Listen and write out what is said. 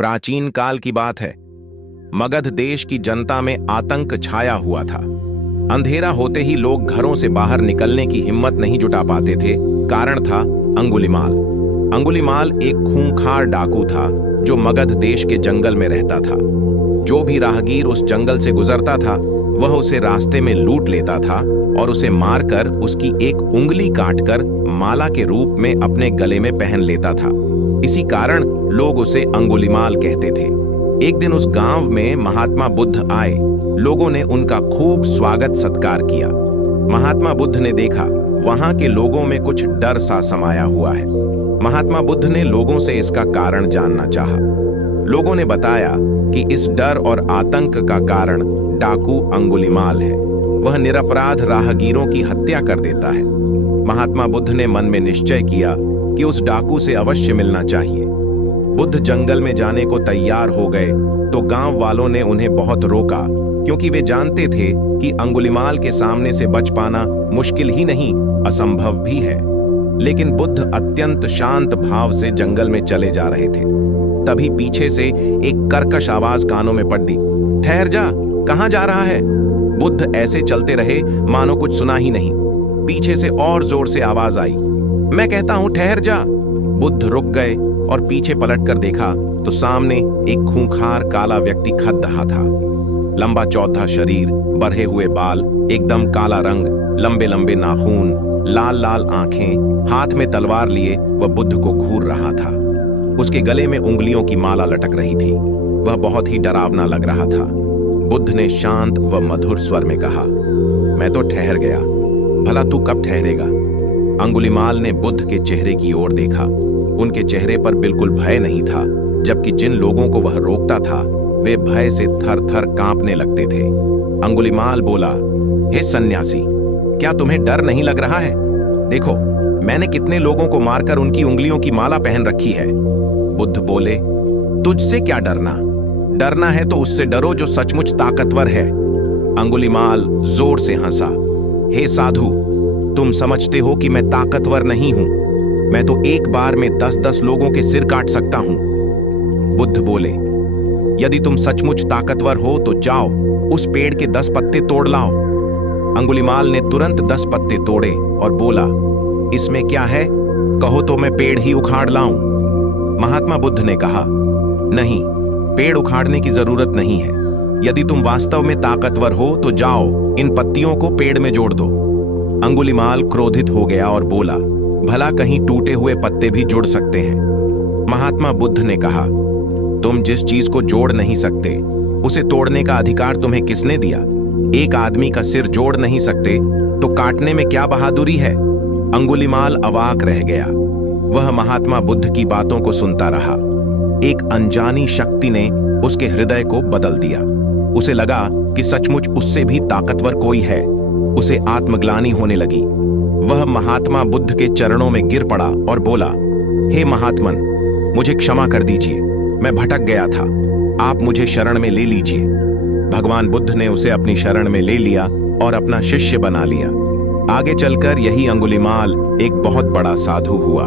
प्राचीन काल की बात है। मगध देश की जनता में आतंक छाया हुआ था। अंधेरा होते ही लोग घरों से बाहर निकलने की हिम्मत नहीं जुटा पाते थे। कारण था अंगुलिमाल। अंगुलिमाल एक खूंखार डाकू था जो मगध देश के जंगल में रहता था। जो भी राहगीर उस जंगल से गुजरता था वह उसे रास्ते में लूट लेता था और उसे मारकर उसकी एक उंगली काटकर माला के रूप में अपने गले में पहन लेता था। इसी कारण लोग उसे अंगुलिमाल कहते थे। एक दिन उस गांव में महात्मा बुद्ध आए। लोगों ने उनका खूब स्वागत सत्कार किया। महात्मा बुद्ध ने देखा वहां के लोगों में कुछ डर सा समाया हुआ है। महात्मा बुद्ध ने लोगों से इसका कारण जानना चाहा। लोगों ने बताया कि इस डर और आतंक का कारण डाकू अंगुलिमाल है। वह निरपराध राहगीरों की हत्या कर देता है। महात्मा बुद्ध ने मन में निश्चय किया कि उस डाकू से अवश्य मिलना चाहिए। बुद्ध जंगल में जाने को तैयार हो गए तो गांव वालों ने उन्हें बहुत रोका, क्योंकि वे जानते थे कि अंगुलिमाल के सामने से बच पाना मुश्किल ही नहीं, असंभव भी है। लेकिन बुद्ध अत्यंत शांत भाव से जंगल में चले जा रहे थे। तभी पीछे से एक कर्कश आवाज कानों में पड़ दी। ठहर जा, कहां जा रहा है? बुद्ध ऐसे चलते रहे मानो कुछ सुना ही नहीं। पीछे से और जोर से आवाज आई, मैं कहता हूं ठहर जा। बुद्ध रुक गए और पीछे पलटकर देखा तो सामने एक खूंखार काला व्यक्ति खड़ रहा था। लंबा चौड़ा शरीर, बढ़े हुए बाल, एकदम काला रंग, लंबे लंबे नाखून, लाल लाल आंखें, हाथ में तलवार लिए वह बुद्ध को घूर रहा था। उसके गले में उंगलियों की माला लटक रही थी। वह बहुत ही डरावना लग रहा था। बुद्ध ने शांत व मधुर स्वर में कहा, मैं तो ठहर गया, भला तू कब ठहरेगा? अंगुलिमाल ने बुद्ध के चेहरे की ओर देखा। उनके चेहरे पर बिल्कुल भय नहीं था, जबकि जिन लोगों को वह रोकता था वे भय से थर थर कांपने लगते थे। अंगुलिमाल बोला, हे सन्यासी, क्या तुम्हें डर नहीं लग रहा है? देखो, मैंने कितने लोगों को मारकर उनकी उंगलियों की माला पहन रखी है। बुद्ध बोले, तुझसे क्या डरना? डरना है तो उससे डरो जो सचमुच ताकतवर है। अंगुलिमाल जोर से हंसा। हे साधु, तुम समझते हो कि मैं ताकतवर नहीं हूं। मैं तो एक बार में 10-10 लोगों के सिर काट सकता हूं। बुद्ध बोले, यदि तुम सचमुच ताकतवर हो तो जाओ, उस पेड़ के 10 पत्ते तोड़ लाओ। अंगुलिमाल ने तुरंत 10 पत्ते तोड़े और बोला, इसमें क्या है? कहो तो मैं पेड़ ही उखाड़ लाऊं। महात्मा बुद्ध ने कहा, नहीं, पेड़ उखाड़ने की जरूरत नहीं है। यदि तुम वास्तव में ताकतवर हो तो जाओ, इन पत्तियों को पेड़ में जोड़ दो। अंगुलिमाल क्रोधित हो गया और बोला, भला कहीं टूटे हुए पत्ते भी जुड़ सकते हैं? महात्मा बुद्ध ने कहा, तुम जिस चीज को जोड़ नहीं सकते उसे तोड़ने का अधिकार तुम्हें किसने दिया? एक आदमी का सिर जोड़ नहीं सकते तो काटने में क्या बहादुरी है? अंगुलिमाल अवाक रह गया। वह महात्मा बुद्ध की बातों को सुनता रहा। एक अनजानी शक्ति ने उसके हृदय को बदल दिया। उसे लगा कि सचमुच उससे भी ताकतवर कोई है। उसे आत्मग्लानि होने लगी। वह महात्मा बुद्ध के चरणों में गिर पड़ा और बोला, हे महात्मन, मुझे क्षमा कर दीजिए, मैं भटक गया था, आप मुझे शरण में ले लीजिए। भगवान बुद्ध ने उसे अपनी शरण में ले लिया और अपना शिष्य बना लिया। आगे चलकर यही अंगुलिमाल एक बहुत बड़ा साधु हुआ।